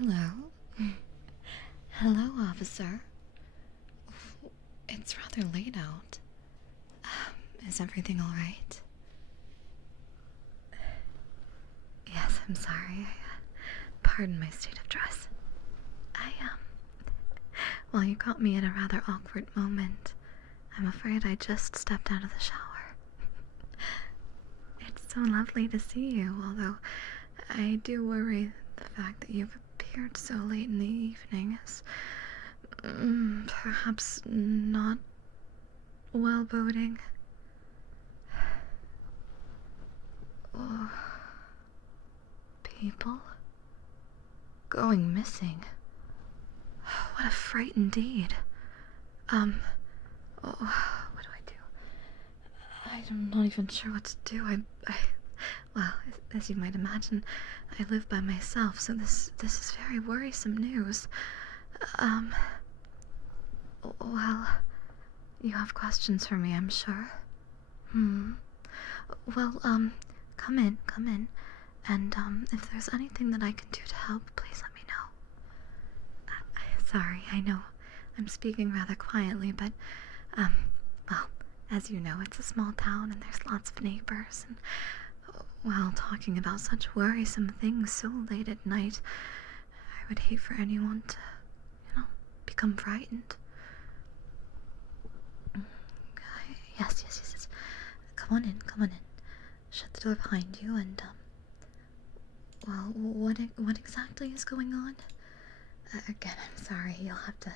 Hello. Hello, officer. It's rather late out. Is everything alright? Yes, I'm sorry. Pardon my state of dress. Well, you caught me at a rather awkward moment. I'm afraid I just stepped out of the shower. It's so lovely to see you, although I do worry the fact that you've appeared so late in the evening is perhaps not well boding. Oh, people going missing. What a fright indeed. What do I do? I'm not even sure what to do. Well, as you might imagine, I live by myself, so this is very worrisome news. Well, you have questions for me, I'm sure. Well, come in, and, if there's anything that I can do to help, please let me know. Sorry, I know I'm speaking rather quietly, but, well, as you know, it's a small town and there's lots of neighbors, and, well, talking about such worrisome things so late at night, I would hate for anyone to, become frightened. Yes. Come on in. Shut the door behind you, and, well, what exactly is going on? Again, I'm sorry, you'll have to,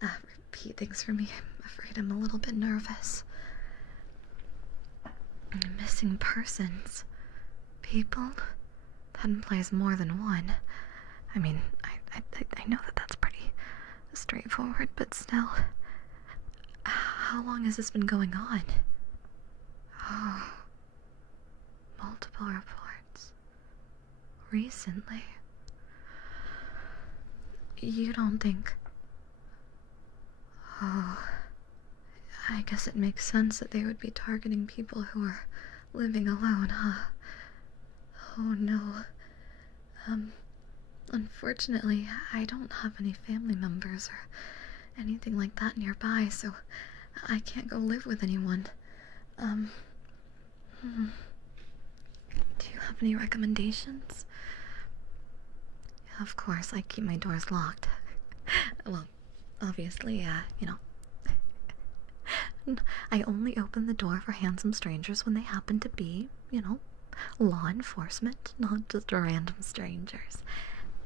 repeat things for me. I'm afraid I'm a little bit nervous. Missing persons. People? That implies more than one. I mean, I know that that's pretty straightforward, but still. How long has this been going on? Oh, multiple reports. Recently. You don't think... Oh, I guess it makes sense that they would be targeting people who are living alone, huh? Oh no. Unfortunately, I don't have any family members or anything like that nearby, so I can't go live with anyone. Do you have any recommendations? Of course, I keep my doors locked. Well, obviously, I only open the door for handsome strangers when they happen to be, law enforcement, not just random strangers.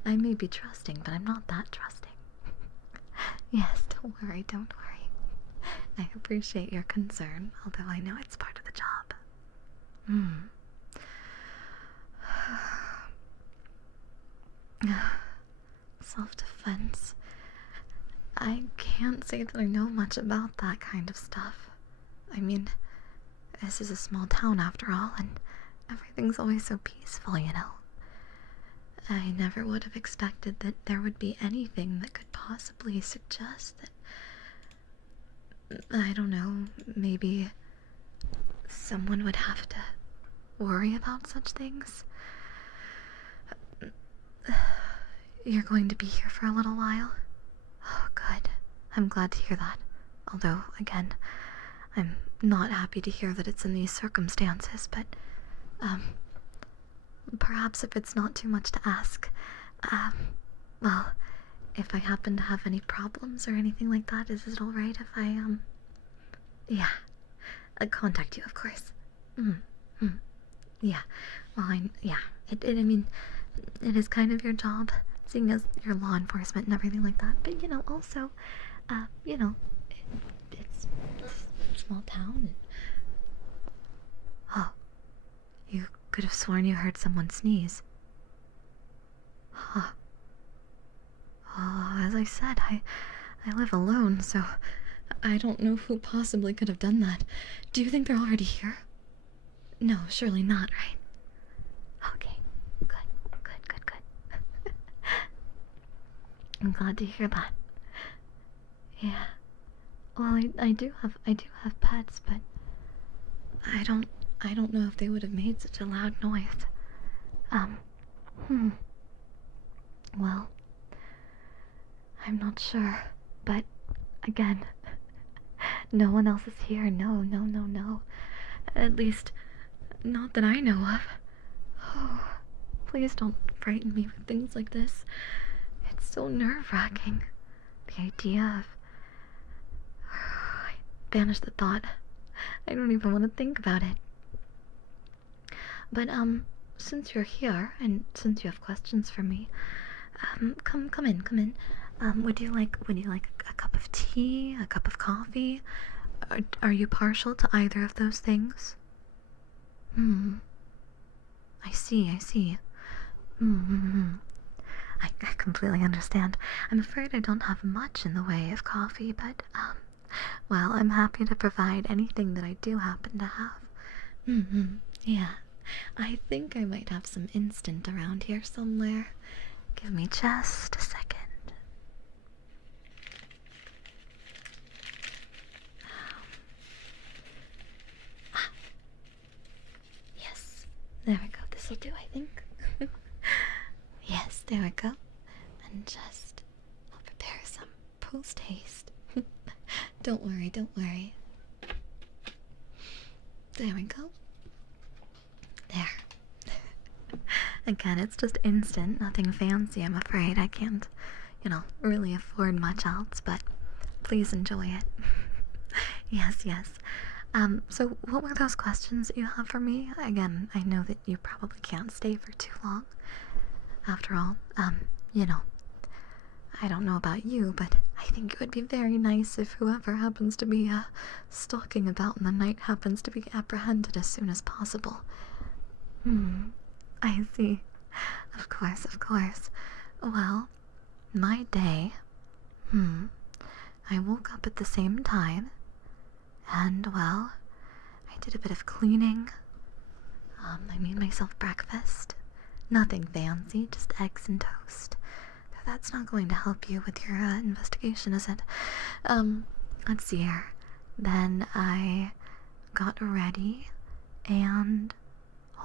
I may be trusting, but I'm not that trusting. Yes, don't worry. I appreciate your concern, although I know it's part of the job. Self-defense. I can't say that I know much about that kind of stuff. I mean, this is a small town after all, and everything's always so peaceful, I never would have expected that there would be anything that could possibly suggest that, I don't know, maybe someone would have to worry about such things. You're going to be here for a little while? Oh, good. I'm glad to hear that. Although, again, I'm not happy to hear that it's in these circumstances, but, perhaps if it's not too much to ask, well, if I happen to have any problems or anything like that, is it alright if I, yeah, I'd contact you, of course. Yeah, well, I mean, it is kind of your job, seeing as you're law enforcement and everything like that, but, also, it's a small town, and... Oh, you could have sworn you heard someone sneeze. Huh. Oh, as I said, I live alone, so I don't know who possibly could have done that. Do you think they're already here? No, surely not, right? Okay, good. I'm glad to hear that. Yeah. Well, I do have pets, but I don't know if they would have made such a loud noise. Well, I'm not sure, but again, no one else is here. No, no, no, no. At least, not that I know of. Oh, please don't frighten me with things like this. It's so nerve-wracking. The idea of... Banish the thought. I don't even want to think about it. But, since you're here, and since you have questions for me, come in. Would you like a cup of tea, a cup of coffee? Are you partial to either of those things? I see. I completely understand. I'm afraid I don't have much in the way of coffee, but, well, I'm happy to provide anything that I do happen to have. Yeah. I think I might have some instant around here somewhere. Give me just a second. Yes. There we go. This'll do, I think. Yes, there we go. And just, I'll prepare some post-haste. Don't worry. There we go. There. Again, it's just instant, nothing fancy, I'm afraid. I can't, really afford much else, but please enjoy it. Yes. So what were those questions that you have for me? Again, I know that you probably can't stay for too long. After all, I don't know about you, but I think it would be very nice if whoever happens to be stalking about in the night happens to be apprehended as soon as possible. I see. Of course. Well, my day, I woke up at the same time, and, well, I did a bit of cleaning. I made myself breakfast. Nothing fancy, just eggs and toast. That's not going to help you with your investigation, is it? Let's see here. Then I got ready, and,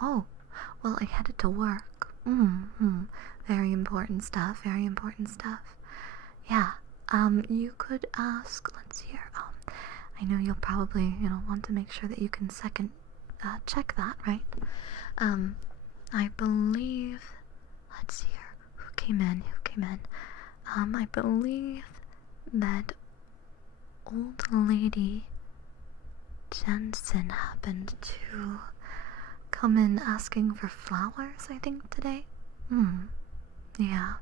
well, I headed to work. Very important stuff. Yeah, you could ask, let's see here, I know you'll probably, want to make sure that you can check that, right? I believe, let's see here, who came in? I believe that old lady Jensen happened to come in asking for flowers, I think, today. Yeah.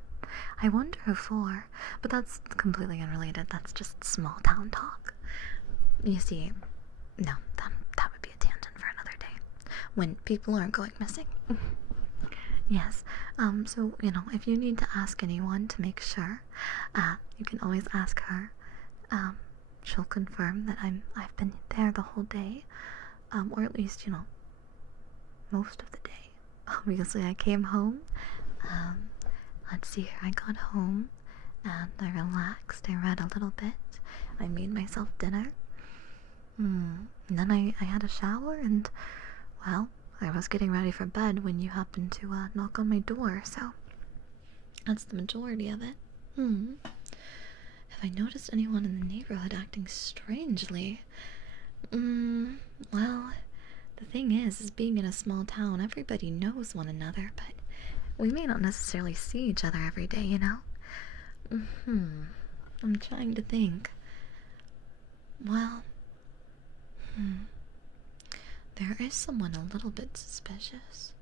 I wonder who for, but that's completely unrelated. That's just small town talk. You see, no, that would be a tangent for another day, when people aren't going missing. Yes, so, if you need to ask anyone to make sure, you can always ask her. She'll confirm that I've been there the whole day, or at least, most of the day. Obviously, I came home, let's see here, I got home, and I relaxed, I read a little bit, I made myself dinner, and then I had a shower, and, well, I was getting ready for bed when you happened to knock on my door, so that's the majority of it. Have I noticed anyone in the neighborhood acting strangely? Well, the thing is being in a small town, everybody knows one another, but we may not necessarily see each other every day, I'm trying to think. Well, there is someone a little bit suspicious.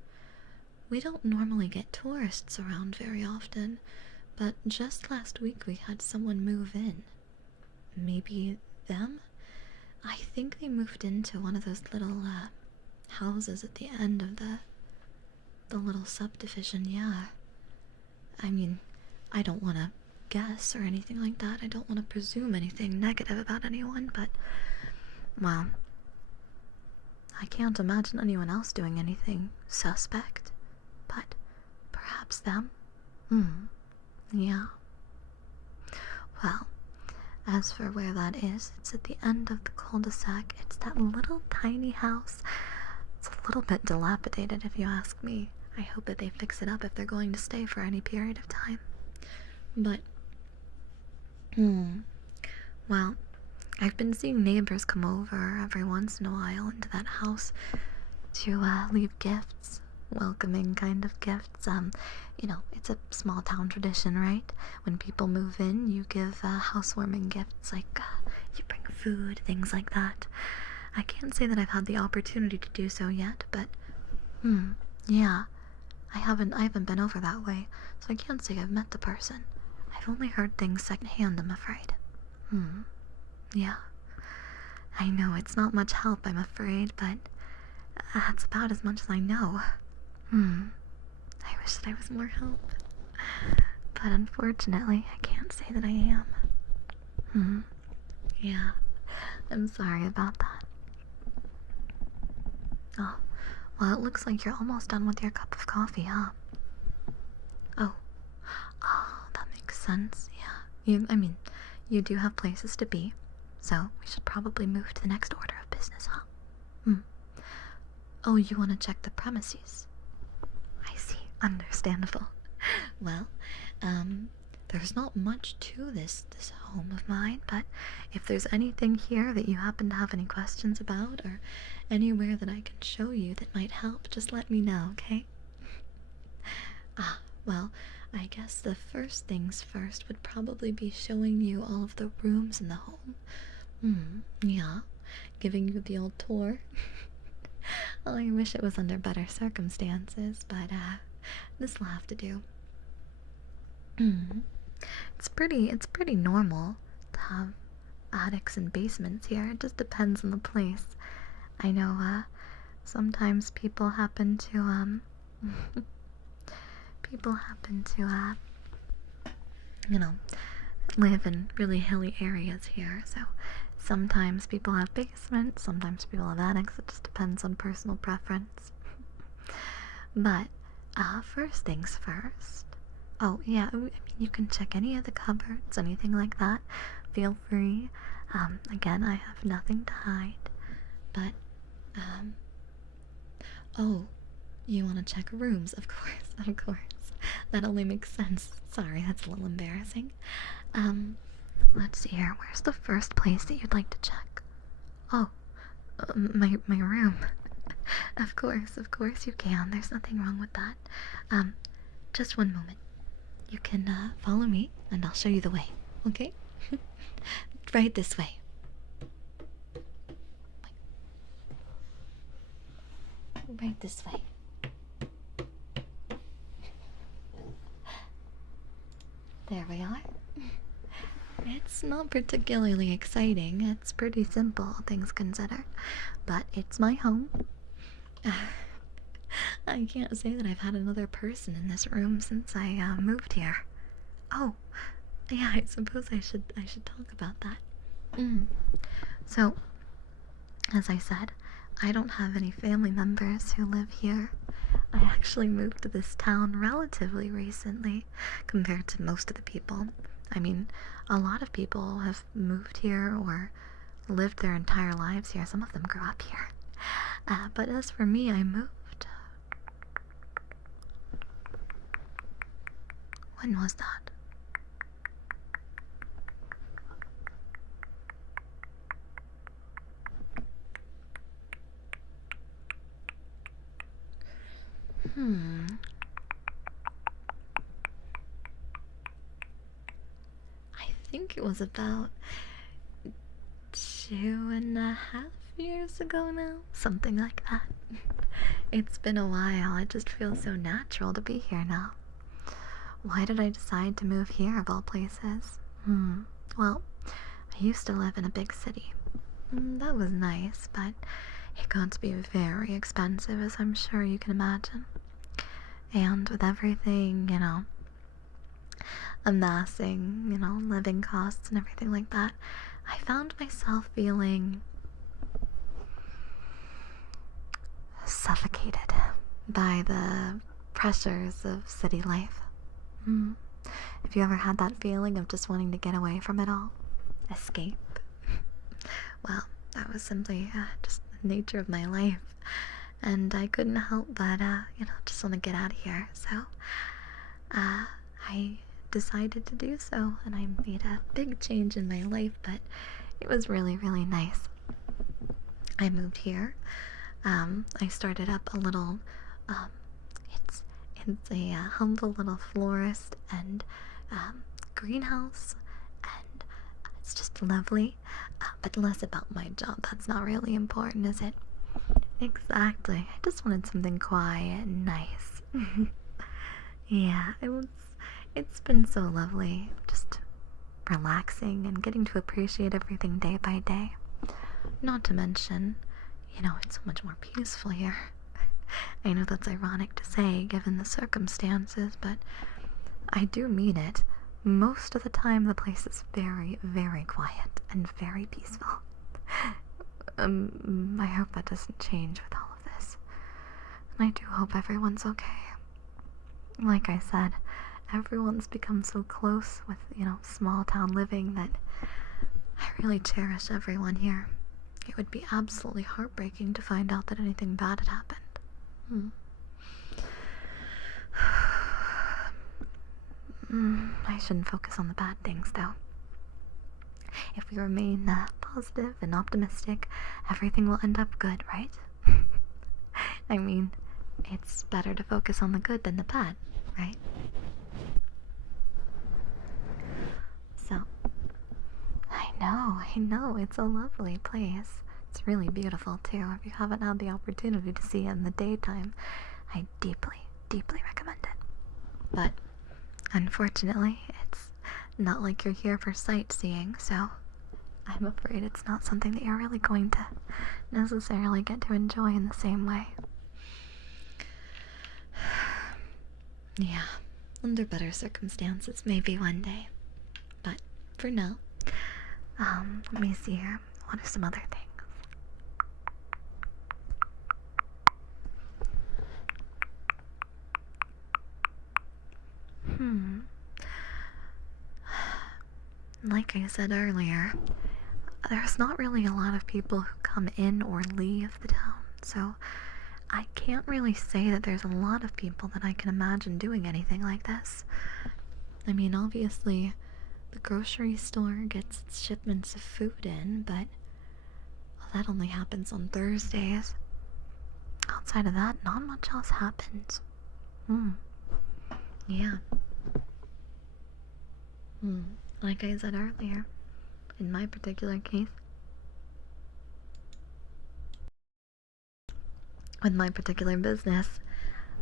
We don't normally get tourists around very often, but just last week we had someone move in. Maybe them? I think they moved into one of those little, houses at the end of the little subdivision, yeah. I mean, I don't want to guess or anything like that. I don't want to presume anything negative about anyone, but, well, I can't imagine anyone else doing anything suspect, but perhaps them? Yeah. Well, as for where that is, it's at the end of the cul-de-sac. It's that little tiny house. It's a little bit dilapidated, if you ask me. I hope that they fix it up if they're going to stay for any period of time. But Hmm. Well, I've been seeing neighbors come over every once in a while into that house to leave gifts, welcoming kind of gifts. It's a small town tradition, right? When people move in, you give housewarming gifts, like you bring food, things like that. I can't say that I've had the opportunity to do so yet, but yeah, I haven't been over that way, so I can't say I've met the person. I've only heard things secondhand, I'm afraid. Yeah. I know it's not much help, I'm afraid, but that's about as much as I know. I wish that I was more help. But unfortunately, I can't say that I am. Yeah. I'm sorry about that. Oh, well, it looks like you're almost done with your cup of coffee, huh? Oh. Oh, that makes sense, yeah. You do have places to be, so we should probably move to the next order of business, huh? Oh, you want to check the premises? I see. Understandable. Well, there's not much to this home of mine, but if there's anything here that you happen to have any questions about, or anywhere that I can show you that might help, just let me know, okay? Well, I guess the first things first would probably be showing you all of the rooms in the home. Yeah. Giving you the old tour. Oh, I wish it was under better circumstances, but, this'll have to do. It's pretty normal to have attics and basements here. It just depends on the place. I know, sometimes people happen to, live in really hilly areas here, so sometimes people have basements, sometimes people have attics. It just depends on personal preference. But, first things first. Oh, yeah, you can check any of the cupboards, anything like that. Feel free. Again, I have nothing to hide. But, oh, you want to check rooms? Of course, of course. That only makes sense. Sorry, that's a little embarrassing. Let's see here. Where's the first place that you'd like to check? Oh, my room. Of course you can. There's nothing wrong with that. Just one moment. You can, follow me, and I'll show you the way, okay? Right this way. Right this way. There we are. It's not particularly exciting. It's pretty simple, things considered. But it's my home. I can't say that I've had another person in this room since I moved here. Oh, yeah, I suppose I should talk about that. So, as I said, I don't have any family members who live here. I actually moved to this town relatively recently compared to most of the people. I mean, a lot of people have moved here or lived their entire lives here. Some of them grew up here. But as for me, I moved. When was that? I think it was about 2.5 years ago now. Something like that. It's been a while. It just feels so natural to be here now. Why did I decide to move here, of all places? Well, I used to live in a big city. That was nice, but it got to be very expensive, as I'm sure you can imagine. And with everything, amassing, living costs and everything like that, I found myself feeling suffocated by the pressures of city life. Have you ever had that feeling of just wanting to get away from it all? Escape? Well, that was simply just the nature of my life. And I couldn't help but, just want to get out of here. So, I decided to do so, and I made a big change in my life, but it was really, really nice. I moved here. I started up a little, it's a humble little florist and greenhouse, and it's just lovely, but less about my job. That's not really important, is it? Exactly. I just wanted something quiet and nice. Yeah, it's been so lovely, just relaxing and getting to appreciate everything day by day. Not to mention, it's so much more peaceful here. I know that's ironic to say given the circumstances, but I do mean it. Most of the time the place is very, very quiet and very peaceful. I hope that doesn't change with all of this. And I do hope everyone's okay. Like I said, everyone's become so close with, small town living that I really cherish everyone here. It would be absolutely heartbreaking to find out that anything bad had happened. I shouldn't focus on the bad things, though. If we remain positive and optimistic, everything will end up good, right? I mean, it's better to focus on the good than the bad, right? So, I know, it's a lovely place. It's really beautiful, too. If you haven't had the opportunity to see it in the daytime, I deeply, deeply recommend it. But, unfortunately, it's not like you're here for sightseeing, so I'm afraid it's not something that you're really going to necessarily get to enjoy in the same way. Yeah, under better circumstances, maybe one day. But for now, let me see here. What are some other things? Like I said earlier, there's not really a lot of people who come in or leave the town, so I can't really say that there's a lot of people that I can imagine doing anything like this. I mean, obviously, the grocery store gets its shipments of food in, but that only happens on Thursdays. Outside of that, not much else happens. Yeah. Like I said earlier, in my particular case, with my particular business,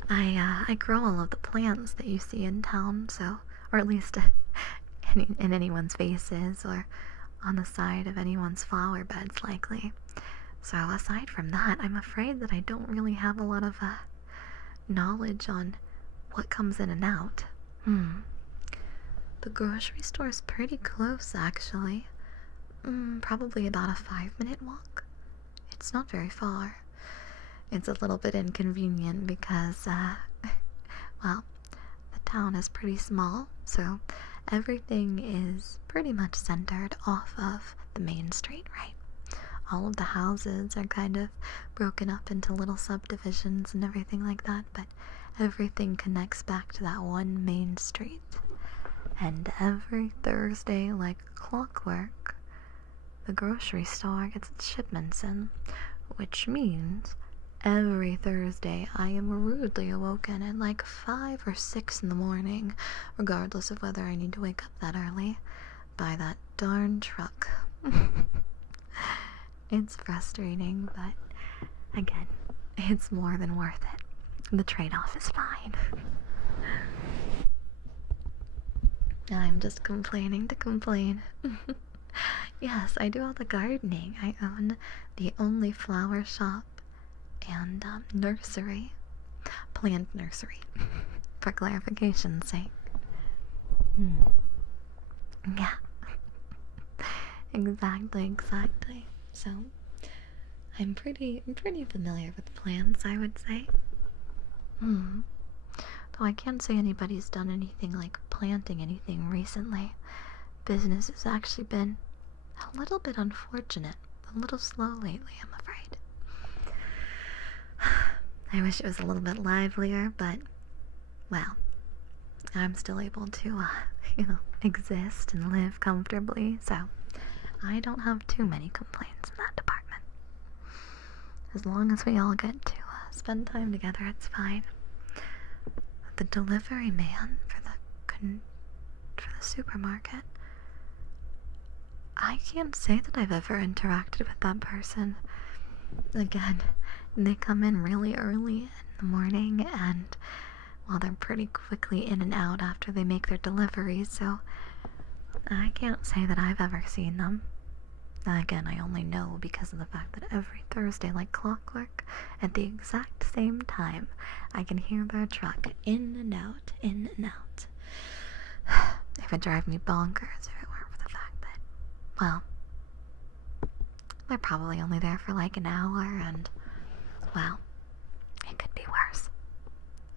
I grow all of the plants that you see in town, so, or at least in anyone's vases or on the side of anyone's flower beds, likely. So aside from that, I'm afraid that I don't really have a lot of knowledge on what comes in and out. The grocery store is pretty close, actually. Probably about a 5-minute walk. It's not very far. It's a little bit inconvenient because, well, the town is pretty small, so everything is pretty much centered off of the main street, right? All of the houses are kind of broken up into little subdivisions and everything like that, but everything connects back to that one main street. And every Thursday, like clockwork, the grocery store gets its shipments in, which means every Thursday I am rudely awoken at like 5 or 6 in the morning, regardless of whether I need to wake up that early, by that darn truck. It's frustrating, but again, it's more than worth it. The trade-off is fine. I'm just complaining to complain. Yes, I do all the gardening. I own the only flower shop and nursery. Plant nursery, for clarification's sake. Yeah. Exactly. So, I'm pretty familiar with plants, I would say. Though I can't say anybody's done anything like planting anything recently. Business has actually been a little bit unfortunate, a little slow lately, I'm afraid. I wish it was a little bit livelier, but, well, I'm still able to exist and live comfortably, so I don't have too many complaints in that department. As long as we all get to spend time together, it's fine. The delivery man for the supermarket, I can't say that I've ever interacted with that person. Again, they come in really early in the morning, and well, they're pretty quickly in and out after they make their deliveries, so I can't say that I've ever seen them. Again, I only know because of the fact that every Thursday, like clockwork, at the exact same time, I can hear their truck in and out, in and out. It would drive me bonkers if it weren't for the fact that, well, they're probably only there for like an hour, and, well, it could be worse.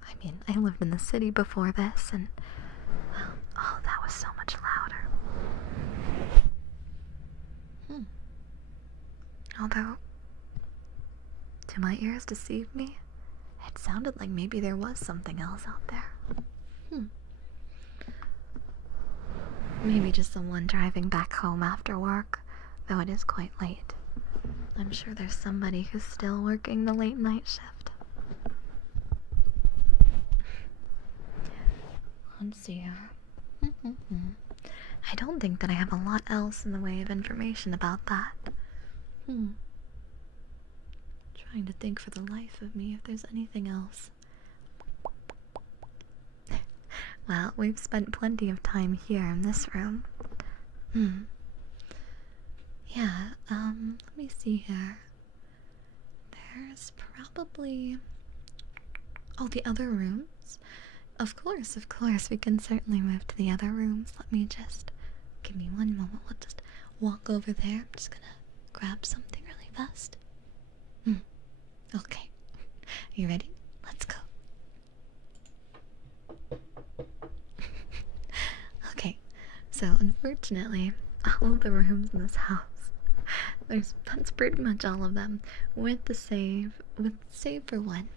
I mean, I lived in the city before this, and, well, oh, that was so much louder. Although, do my ears deceive me? It sounded like maybe there was something else out there. Maybe just someone driving back home after work, though it is quite late. I'm sure there's somebody who's still working the late night shift. Let's see here. I don't think that I have a lot else in the way of information about that. Trying to think for the life of me if there's anything else. Well, we've spent plenty of time here in this room. Yeah, let me see here. There's probably... Oh, the other rooms? Of course, we can certainly move to the other rooms. Let me just... Give me one moment. We'll just walk over there. I'm just gonna grab something really fast. Okay. You ready? Let's go. Okay, so unfortunately, all of the rooms in this house, that's pretty much all of them, with save for one.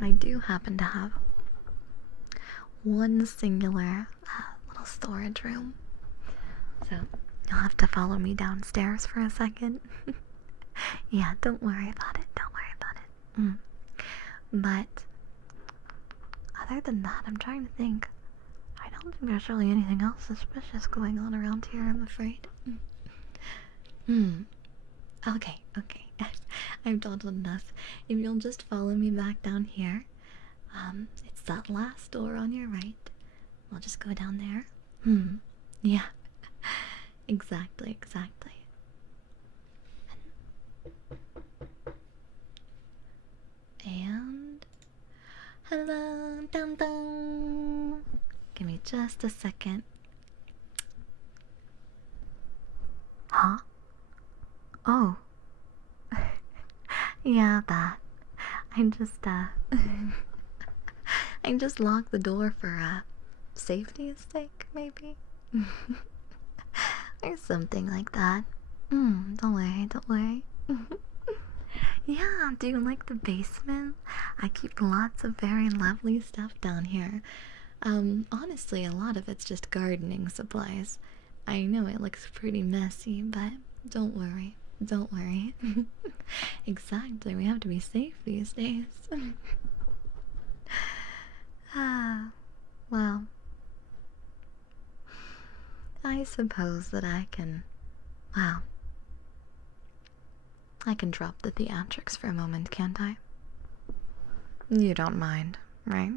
I do happen to have one singular little storage room, so you'll have to follow me downstairs for a second. Yeah, don't worry about it. But other than that, I'm trying to think. I don't think there's really anything else suspicious going on around here, I'm afraid. Okay. I've dawdled enough. If you'll just follow me back down here, it's that last door on your right. We'll just go down there. Yeah. Exactly. And hello, dum dum. Give me just a second. Huh? Oh. Yeah, that. I just locked the door for safety's sake, maybe. Or something like that. Don't worry. Yeah, do you like the basement? I keep lots of very lovely stuff down here. Honestly, a lot of it's just gardening supplies. I know it looks pretty messy, but don't worry. Exactly, we have to be safe these days. Well, I suppose that I can drop the theatrics for a moment, can't I? You don't mind, right?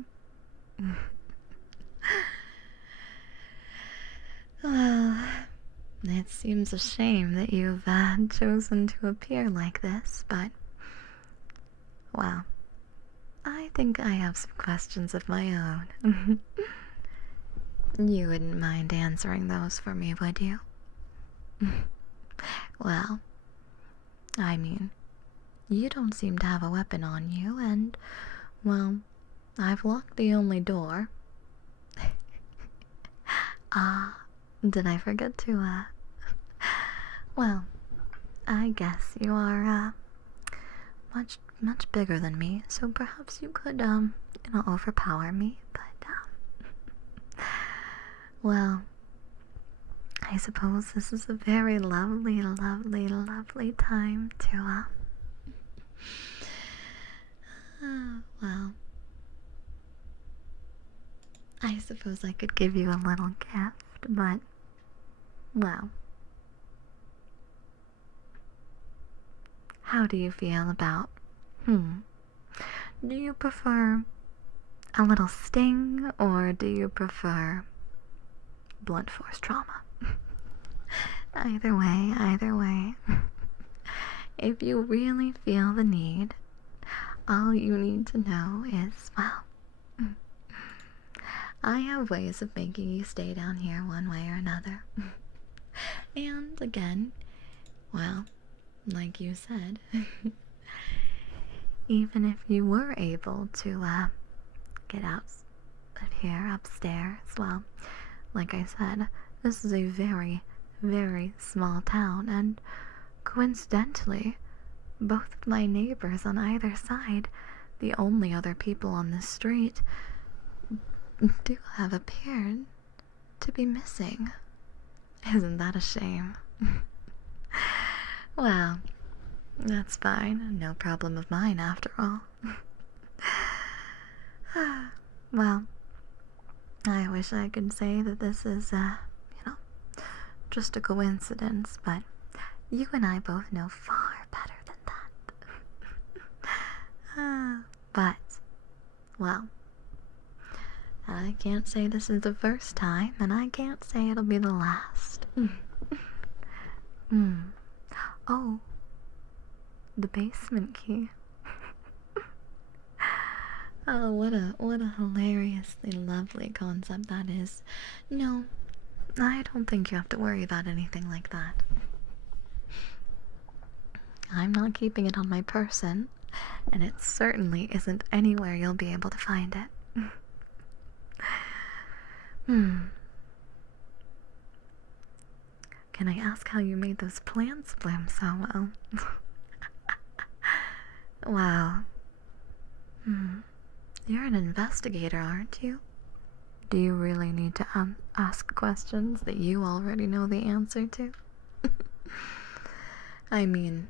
Well, it seems a shame that you've chosen to appear like this, but, well, I think I have some questions of my own. You wouldn't mind answering those for me, would you? Well, I mean, you don't seem to have a weapon on you, and, well, I've locked the only door. Did I forget to, well, I guess you are, much bigger than me, so perhaps you could, overpower me, but, Well, I suppose this is a very lovely, lovely, lovely time to, well, I suppose I could give you a little gift, but, well, how do you feel about, do you prefer a little sting, or do you prefer blunt force trauma? Either way, if you really feel the need, all you need to know is, well, I have ways of making you stay down here one way or another. And again, well, like you said, even if you were able to get out of here upstairs, well, like I said, this is a very, very small town, and coincidentally, both of my neighbors on either side, the only other people on this street, do have appeared to be missing. Isn't that a shame? Well, that's fine. No problem of mine, after all. Well, I wish I could say that this is, just a coincidence, but you and I both know far better than that. But, well, I can't say this is the first time, and I can't say it'll be the last. Oh, the basement key. Oh, what a hilariously lovely concept that is. No, I don't think you have to worry about anything like that. I'm not keeping it on my person, and it certainly isn't anywhere you'll be able to find it. Can I ask how you made those plants bloom so well? Wow. You're an investigator, aren't you? Do you really need to ask questions that you already know the answer to? I mean,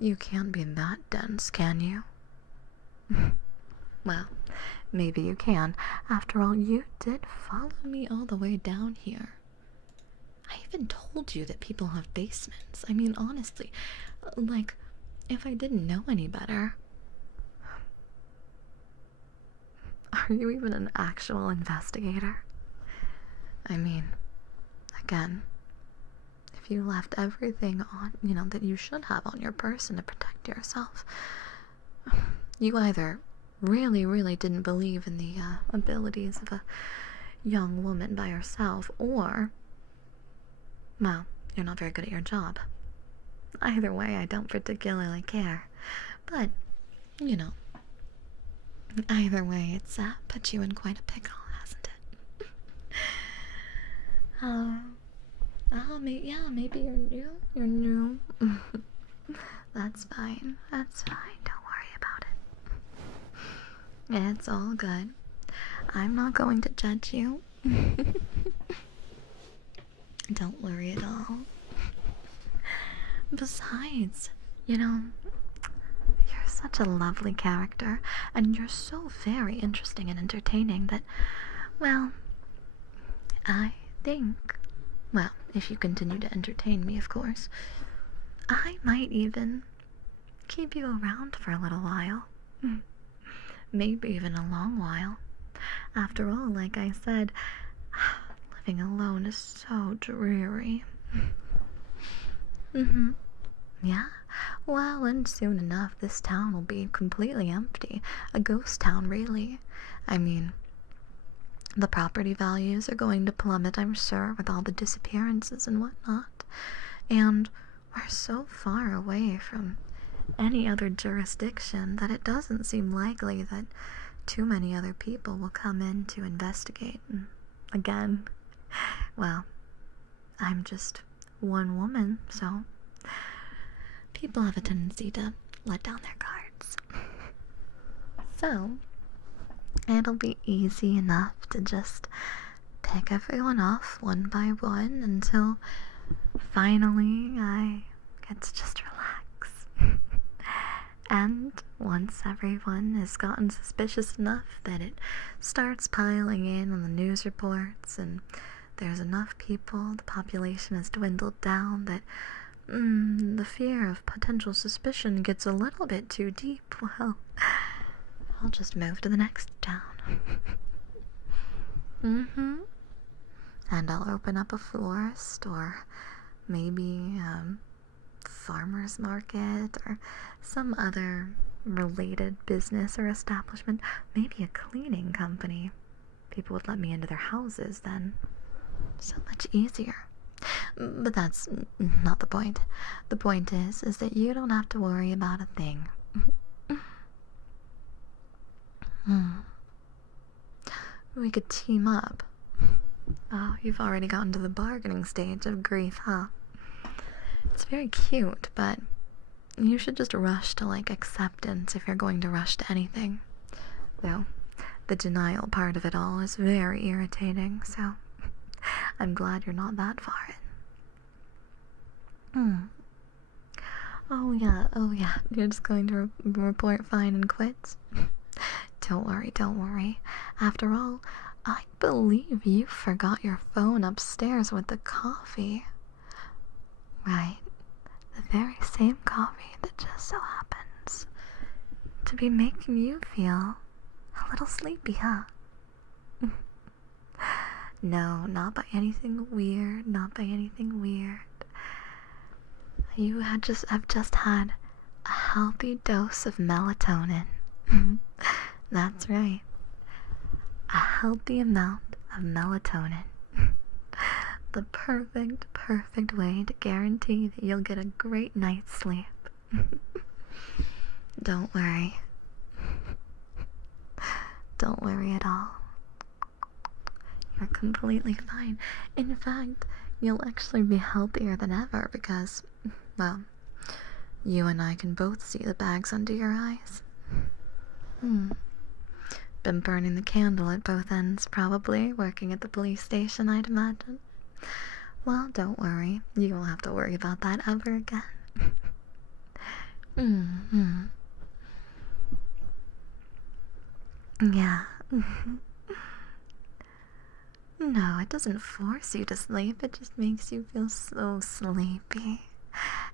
you can't be that dense, can you? Well, maybe you can. After all, you did follow me all the way down here. I even told you that people have basements. I mean, honestly, like, if I didn't know any better. Are you even an actual investigator? I mean, again, if you left everything on, that you should have on your person to protect yourself, you either really, really didn't believe in the abilities of a young woman by herself, or, well, you're not very good at your job. Either way, I don't particularly care. But, either way, it's put you in quite a pickle, hasn't it? Maybe you're new. That's fine. Don't worry about it. It's all good. I'm not going to judge you. Don't worry at all. Besides, you're such a lovely character, and you're so very interesting and entertaining that, well, I think, well, if you continue to entertain me, of course, I might even keep you around for a little while. Maybe even a long while. After all, like I said, living alone is so dreary. Yeah, well, and soon enough this town will be completely empty. A ghost town, really. I mean, the property values are going to plummet, I'm sure, with all the disappearances and whatnot. And we're so far away from any other jurisdiction that it doesn't seem likely that too many other people will come in to investigate. And again, well, I'm just one woman, so people have a tendency to let down their guards. So, it'll be easy enough to just pick everyone off one by one until finally I get to just relax. And once everyone has gotten suspicious enough that it starts piling in on the news reports and there's enough people, the population has dwindled down, that the fear of potential suspicion gets a little bit too deep, well, I'll just move to the next town. And I'll open up a florist or maybe farmer's market or some other related business or establishment, maybe a cleaning company. People would let me into their houses then. So much easier. But that's not the point. The point is that you don't have to worry about a thing. We could team up. Oh, you've already gotten to the bargaining stage of grief, huh? It's very cute, but you should just rush to, acceptance if you're going to rush to anything. Though, the denial part of it all is very irritating, so I'm glad you're not that far in. Oh yeah, you're just going to report fine and quit? Don't worry. After all, I believe you forgot your phone upstairs with the coffee. Right, the very same coffee that just so happens to be making you feel a little sleepy, huh? No, not by anything weird, You have just had a healthy dose of melatonin. That's right. A healthy amount of melatonin. The perfect way to guarantee that you'll get a great night's sleep. Don't worry. Don't worry at all. You're completely fine. In fact, you'll actually be healthier than ever because, well, you and I can both see the bags under your eyes. Been burning the candle at both ends, probably, working at the police station, I'd imagine. Well, don't worry. You won't have to worry about that ever again. Yeah. No, it doesn't force you to sleep. It just makes you feel so sleepy.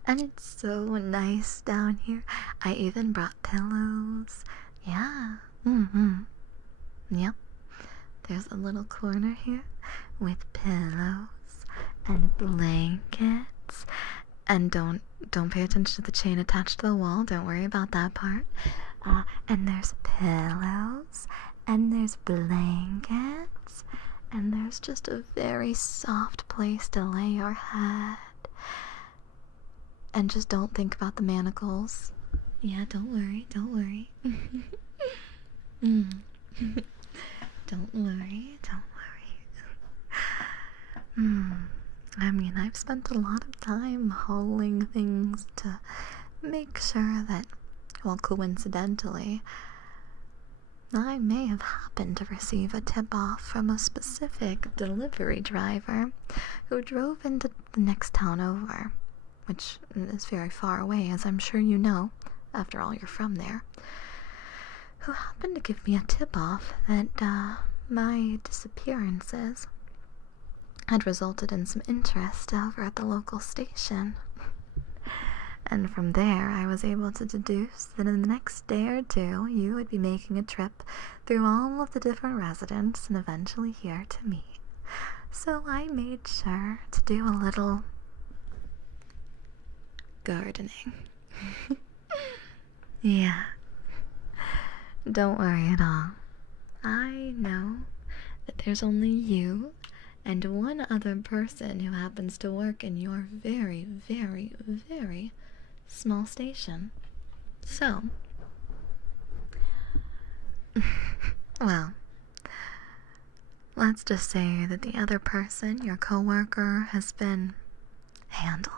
And it's so nice down here. I even brought pillows. Yeah. Yep. There's a little corner here with pillows and blankets. And don't pay attention to the chain attached to the wall. Don't worry about that part. And there's pillows and there's blankets. And there's just a very soft place to lay your head. And just don't think about the manacles. Yeah, don't worry. Don't worry. I mean, I've spent a lot of time hauling things to make sure that, well, coincidentally, I may have happened to receive a tip-off from a specific delivery driver who drove into the next town over, which is very far away, as I'm sure you know, after all, you're from there, who happened to give me a tip-off that my disappearances had resulted in some interest over at the local station. And from there, I was able to deduce that in the next day or two, you would be making a trip through all of the different residents and eventually here to me. So I made sure to do a little gardening. Yeah. Don't worry at all. I know that there's only you and one other person who happens to work in your very, very, very small station. So, well, let's just say that the other person, your coworker, has been handled.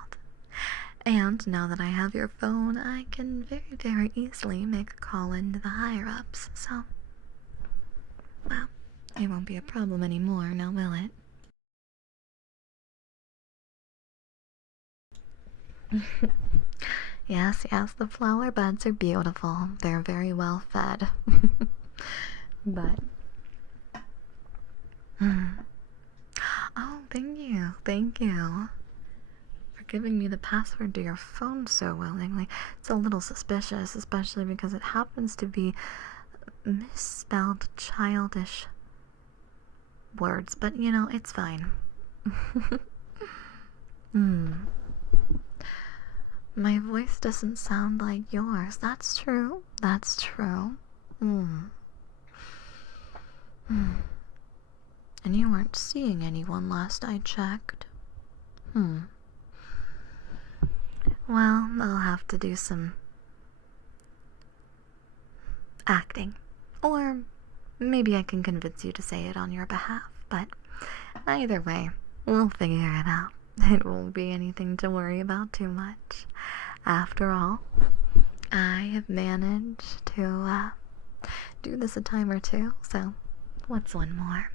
And now that I have your phone, I can very, very easily make a call into the higher-ups. So, well, It won't be a problem anymore, now will it? Yes, yes, the flower beds are beautiful. They're very well fed. But... Oh, thank you. For giving me the password to your phone so willingly. It's a little suspicious, especially because it happens to be misspelled childish words, but you know, it's fine. My voice doesn't sound like yours. That's true. That's true. And you weren't seeing anyone last I checked. Well, I'll have to do some acting. Or maybe I can convince you to say it on your behalf. But either way, we'll figure it out. It won't be anything to worry about too much. After all, I have managed to do this a time or two, so what's one more?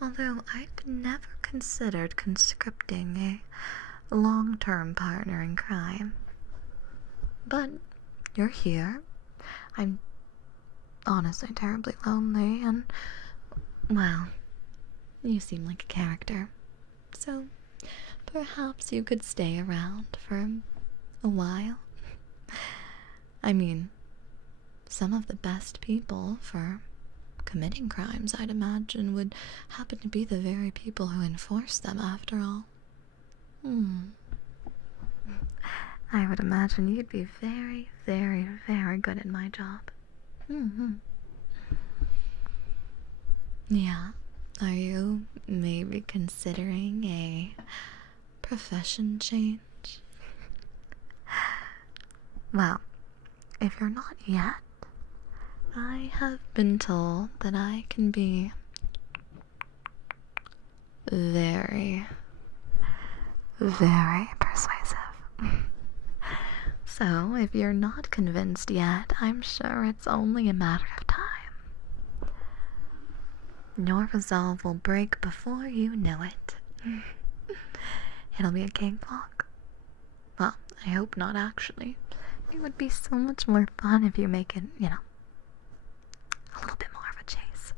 Although I've never considered conscripting a long-term partner in crime. But you're here. I'm honestly terribly lonely, and, well, you seem like a character. So perhaps you could stay around for a while. I mean, some of the best people for committing crimes, I'd imagine, would happen to be the very people who enforce them, after all. I would imagine you'd be very, very, very good at my job. Yeah. Are you maybe considering a profession change? Well, if you're not yet, I have been told that I can be very, very persuasive. So, if you're not convinced yet, I'm sure it's only a matter of time. Your resolve will break before you know it. It'll be a cakewalk. Well, I hope not, actually. It would be so much more fun if you make it, you know, a little bit more of a chase.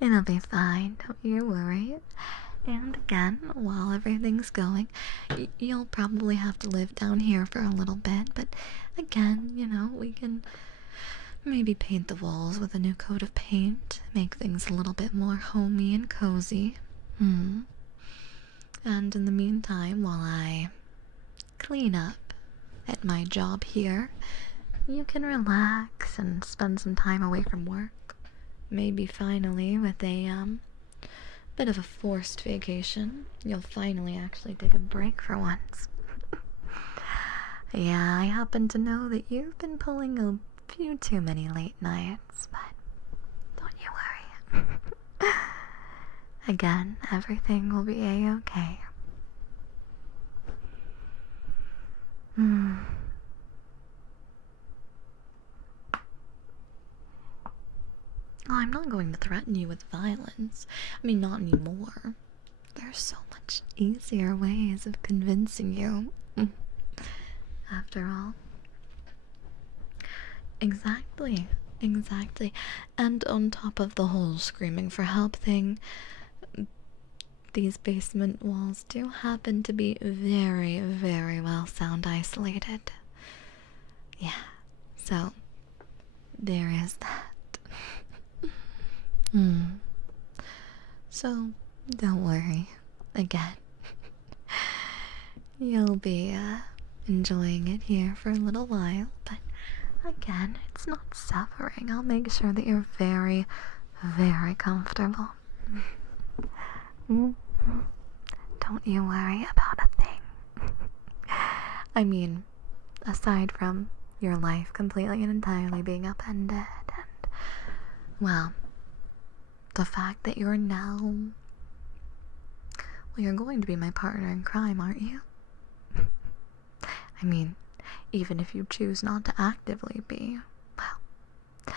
It'll be fine, don't you worry. And again, while everything's going, you'll probably have to live down here for a little bit, but again, you know, we can maybe paint the walls with a new coat of paint, make things a little bit more homey and cozy. And in the meantime, while I clean up at my job here, you can relax and spend some time away from work. Maybe finally, with a bit of a forced vacation, you'll finally actually take a break for once. Yeah, I happen to know that you've been pulling a few too many late nights, but don't you worry. Again, everything will be a-okay. I'm not going to threaten you with violence. I mean, not anymore. There's so much easier ways of convincing you. After all. Exactly. And on top of the whole screaming for help thing, these basement walls do happen to be very, very well sound isolated. Yeah, so there is that. So don't worry. Again, you'll be enjoying it here for a little while, but again, it's not suffering. I'll make sure that you're very, very comfortable. Don't you worry about a thing. I mean, aside from your life completely and entirely being upended, and, well, the fact that you're now, well, you're going to be my partner in crime, aren't you? I mean, even if you choose not to actively be. Well,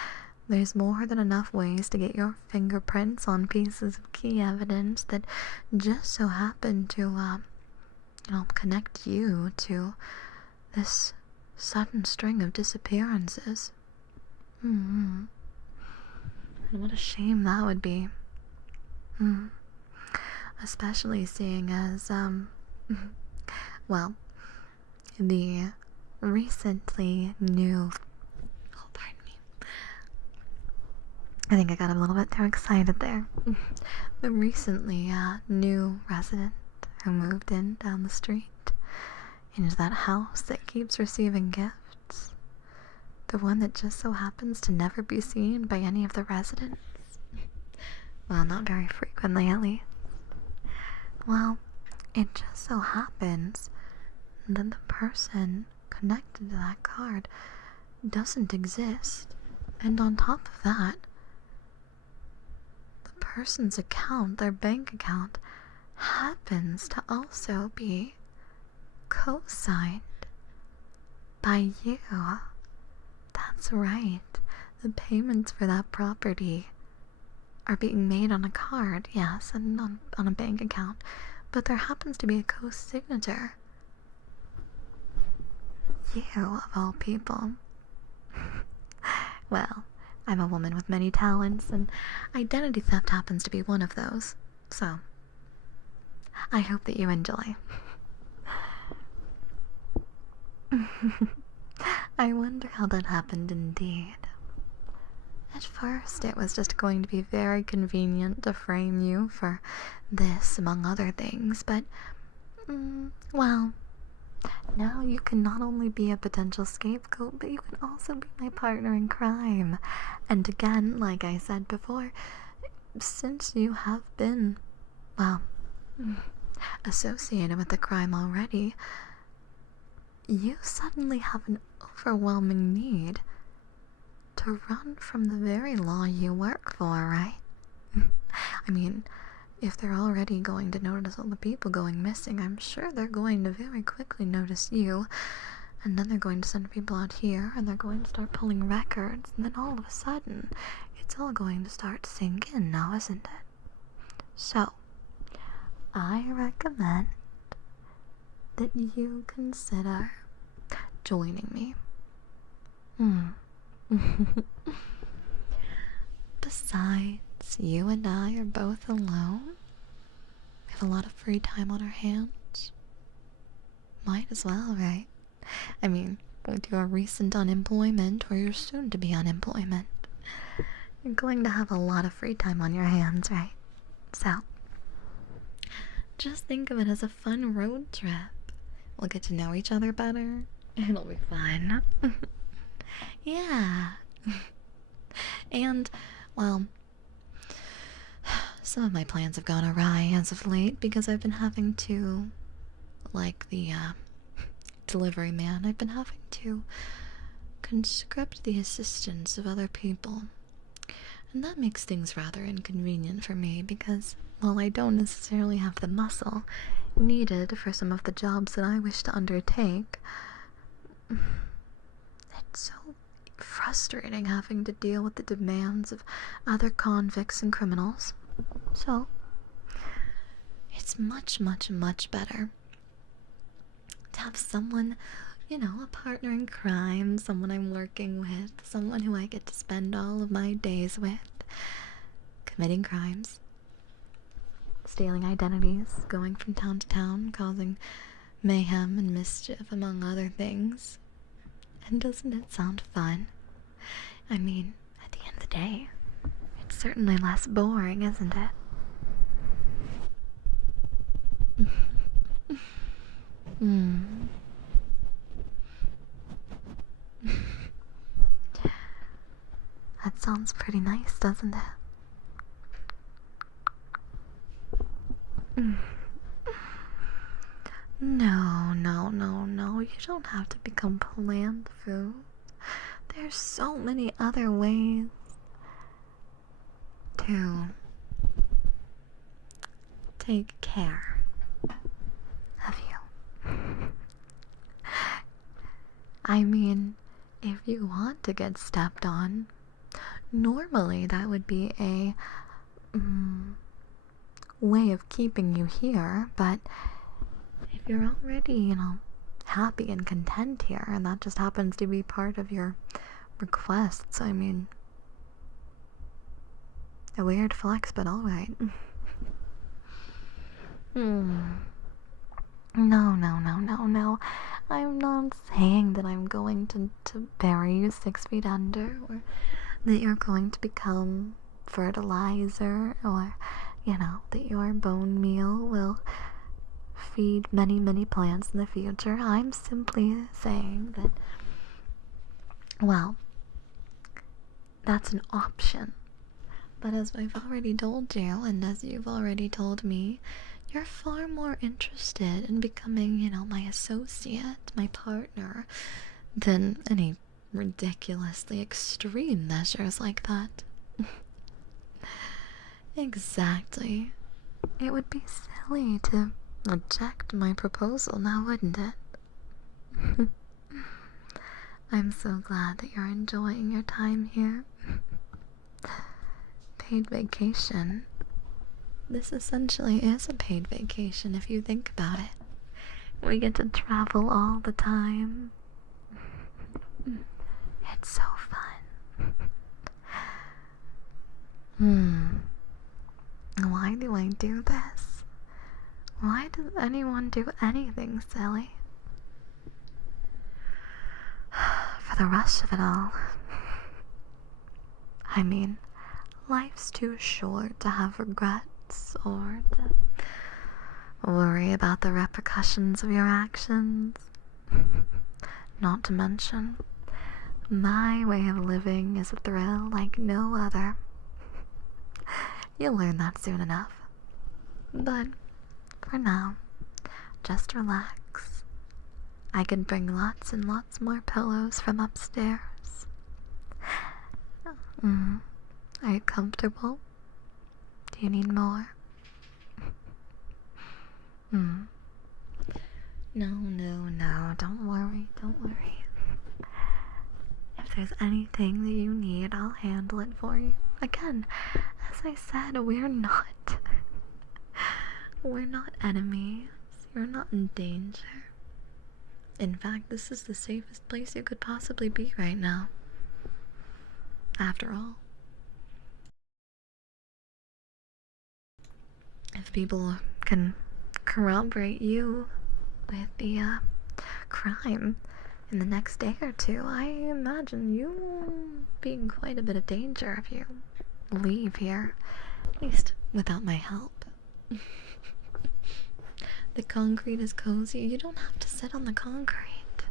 there's more than enough ways to get your fingerprints on pieces of key evidence that just so happen to, connect you to this sudden string of disappearances. And what a shame that would be. Especially seeing as, well, the recently new... Oh, pardon me. I think I got a little bit too excited there. The recently new resident who moved in down the street into that house that keeps receiving gifts. The one that just so happens to never be seen by any of the residents. Well, not very frequently, at least. Well, it just so happens that the person connected to that card doesn't exist. And on top of that, the person's account, their bank account, happens to also be co-signed by you. That's right. The payments for that property are being made on a card, yes, and on a bank account, but there happens to be a co-signature. You, of all people. Well, I'm a woman with many talents, and identity theft happens to be one of those, so I hope that you enjoy. I wonder how that happened indeed. At first, it was just going to be very convenient to frame you for this, among other things, but, well, now you can not only be a potential scapegoat, but you can also be my partner in crime. And again, like I said before, since you have been, well, associated with the crime already, you suddenly have an overwhelming need to run from the very law you work for, right? I mean, if they're already going to notice all the people going missing, I'm sure they're going to very quickly notice you, and then they're going to send people out here, and they're going to start pulling records, and then all of a sudden, it's all going to start to sink in now, isn't it? So, I recommend that you consider joining me. Besides, you and I are both alone. We have a lot of free time on our hands. Might as well, right? I mean, with your recent unemployment or your soon-to-be unemployment, you're going to have a lot of free time on your hands, right? So, just think of it as a fun road trip. We'll get to know each other better. It'll be fun. Yeah. And, well, some of my plans have gone awry as of late because I've been having to, like the delivery man, I've been having to conscript the assistance of other people. And that makes things rather inconvenient for me because, while I don't necessarily have the muscle needed for some of the jobs that I wish to undertake, it's so frustrating having to deal with the demands of other convicts and criminals. So, it's much, much, much better to have someone, a partner in crime, someone I'm working with, someone who I get to spend all of my days with, committing crimes, stealing identities, going from town to town, causing mayhem and mischief, among other things. And doesn't it sound fun? I mean, at the end of the day, it's certainly less boring, isn't it? That sounds pretty nice, doesn't it? No, you don't have to become plant food. There's so many other ways to take care of you. I mean, if you want to get stepped on, normally that would be a way of keeping you here, but if you're already, happy and content here, and that just happens to be part of your requests, I mean, a weird flex, but alright. No. I'm not saying that I'm going to bury you 6 feet under, or that you're going to become fertilizer, or, that your bone meal will feed many, many plants in the future. I'm simply saying that, well, that's an option. But as I've already told you, and as you've already told me, you're far more interested in becoming, my associate, my partner, than any ridiculously extreme measures like that. Exactly. It would be silly to reject my proposal now, wouldn't it? I'm so glad that you're enjoying your time here. Paid vacation. This essentially is a paid vacation if you think about it. We get to travel all the time. It's so fun. Why do I do this? Why does anyone do anything silly? For the rush of it all. I mean, life's too short to have regrets or to worry about the repercussions of your actions. Not to mention, my way of living is a thrill like no other. You'll learn that soon enough. But for now, just relax. I can bring lots and lots more pillows from upstairs. Are you comfortable? Do you need more? No, don't worry. If there's anything that you need, I'll handle it for you. Again, as I said, we're not enemies. You're not in danger. In fact, this is the safest place you could possibly be right now. After all. If people can corroborate you with the crime in the next day or two, I imagine you being quite a bit of danger if you leave here, at least without my help. The concrete is cozy. You don't have to sit on the concrete.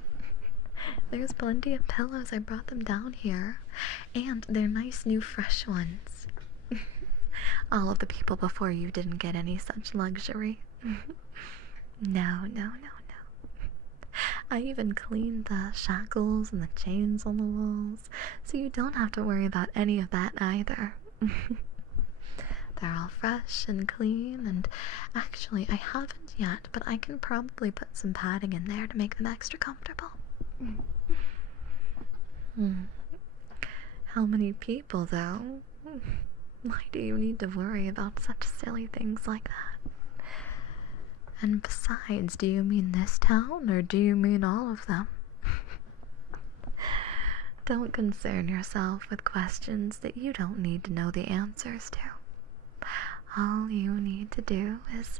There's plenty of pillows. I brought them down here, and they're nice new fresh ones. All of the people before you didn't get any such luxury. No. I even cleaned the shackles and the chains on the walls, so you don't have to worry about any of that either. They're all fresh and clean, and actually I haven't yet, but I can probably put some padding in there to make them extra comfortable. How many people, though? Why do you need to worry about such silly things like that? And besides, do you mean this town, or do you mean all of them? Don't concern yourself with questions that you don't need to know the answers to. All you need to do is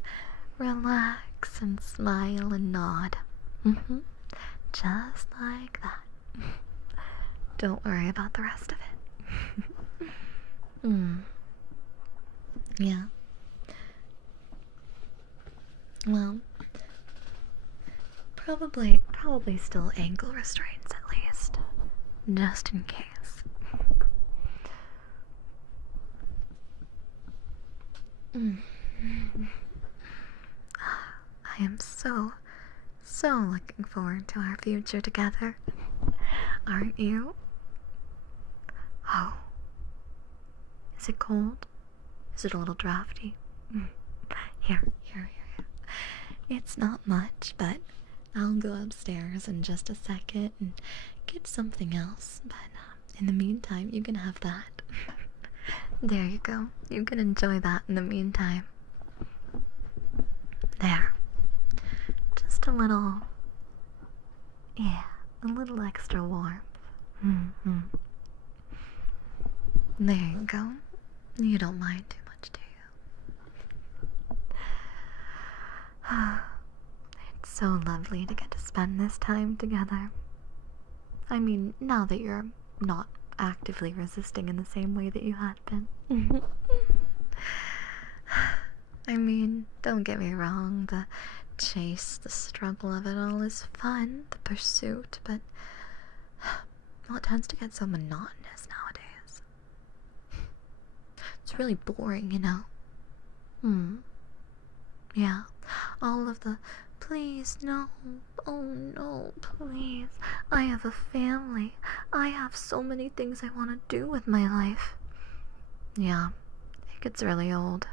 relax and smile and nod. Just like that. Don't worry about the rest of it. Yeah. Well, probably still ankle restraints at least, just in case. I am so looking forward to our future together. Aren't you? Oh. Is it cold? Is it a little drafty? Here. It's not much, but I'll go upstairs in just a second and get something else, but in the meantime, you can have that. There you go. You can enjoy that in the meantime. There. Just a little, yeah, a little extra warmth. There you go. You don't mind too much, do you? It's so lovely to get to spend this time together. I mean, now that you're not actively resisting in the same way that you had been. I mean, don't get me wrong, the chase, the struggle of it all is fun, the pursuit, but well, it tends to get so monotonous nowadays. It's really boring, you know? Yeah, all of the please, no, oh no, please, I have a family, I have so many things I want to do with my life. Yeah, it gets really old.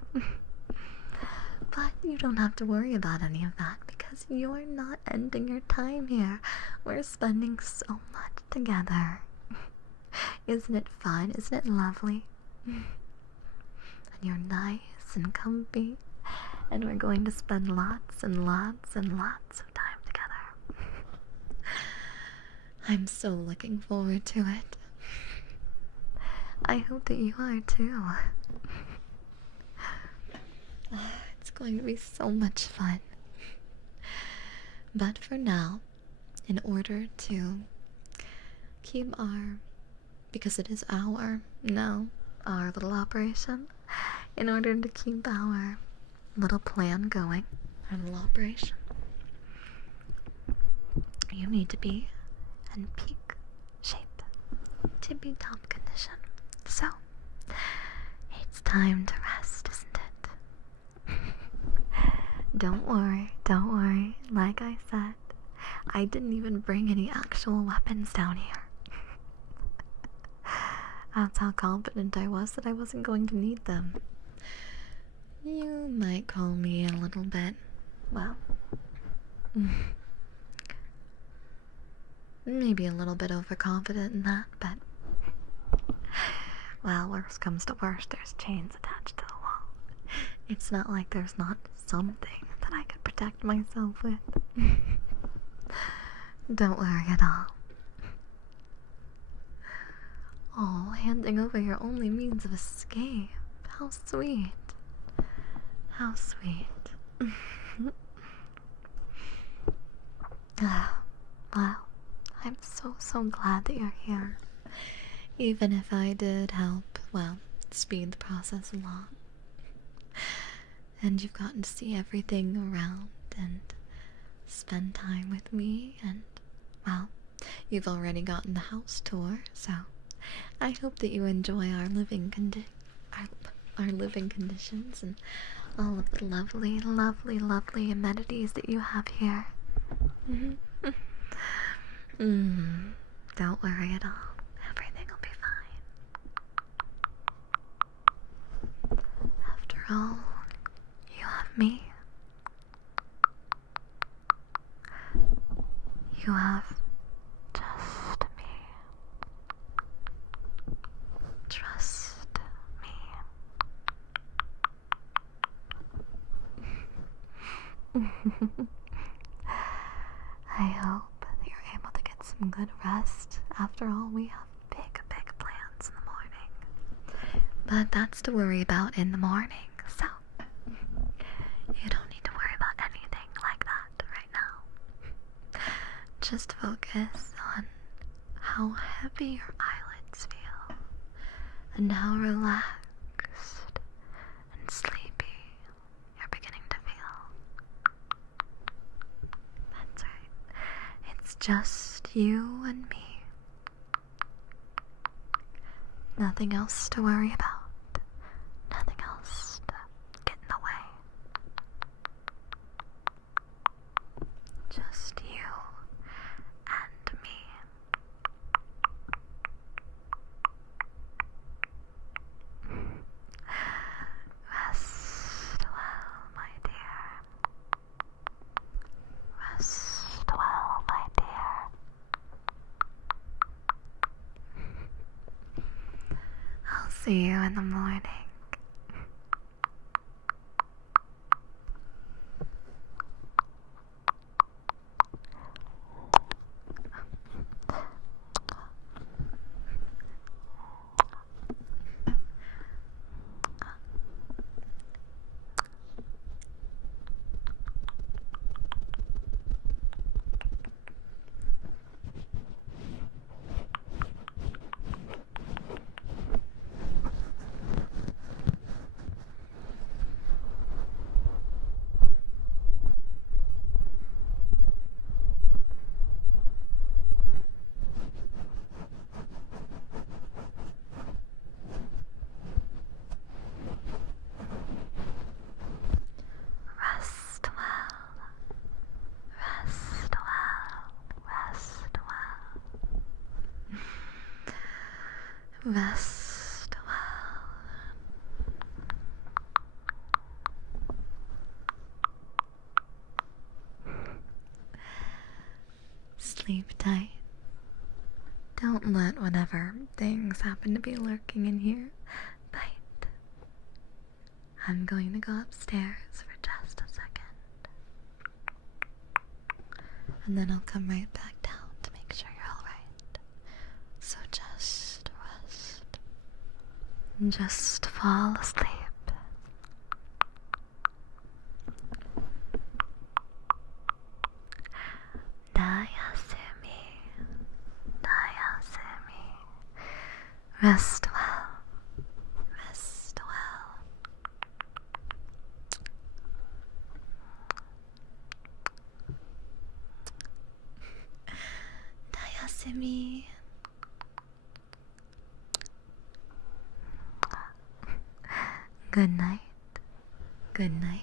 But you don't have to worry about any of that because you're not ending your time here. We're spending so much together. Isn't it fun? Isn't it lovely? And you're nice and comfy. And we're going to spend lots and lots and lots of time together. I'm so looking forward to it. I hope that you are too. It's going to be so much fun. But for now, in order to keep because it is our little operation, in order to keep our little plan going, our little operation, you need to be in peak shape, tippy top condition. So, it's time to rest, isn't it? Don't worry, like I said, I didn't even bring any actual weapons down here. That's how confident I was that I wasn't going to need them. You might call me a little bit, well, maybe a little bit overconfident in that, but, well, worst comes to worst, there's chains attached to the wall. It's not like there's not something that I could protect myself with. Don't worry at all. Oh, handing over your only means of escape. How sweet. How sweet. Well, I'm so glad that you're here. Even if I did help, well, speed the process along. And you've gotten to see everything around and spend time with me, and, well, you've already gotten the house tour, so I hope that you enjoy our living conditions and all of the lovely, lovely, lovely amenities that you have here. Don't worry at all. Everything will be fine. After all, you have me. You have just me. Trust me. I hope that you're able to get some good rest. After all, we have big plans in the morning. But that's to worry about in the morning, so you don't need to worry about anything like that right now. Just focus on how heavy your eyelids feel and how relaxed and sleepy you're beginning to feel. That's right. It's just you and me. Nothing else to worry about. Nothing else to get in the way. Just you and me. Rest well, my dear. Rest well. see you in the morning. Rest well, rest well, rest well. Rest well. Sleep tight. Don't let whatever things happen to be lurking in here bite. I'm going to go upstairs for just a second. And then I'll come right back down to make sure you're alright. So just rest. Just fall asleep. Daiya, rest well, rest well. Daiya, good night, good night.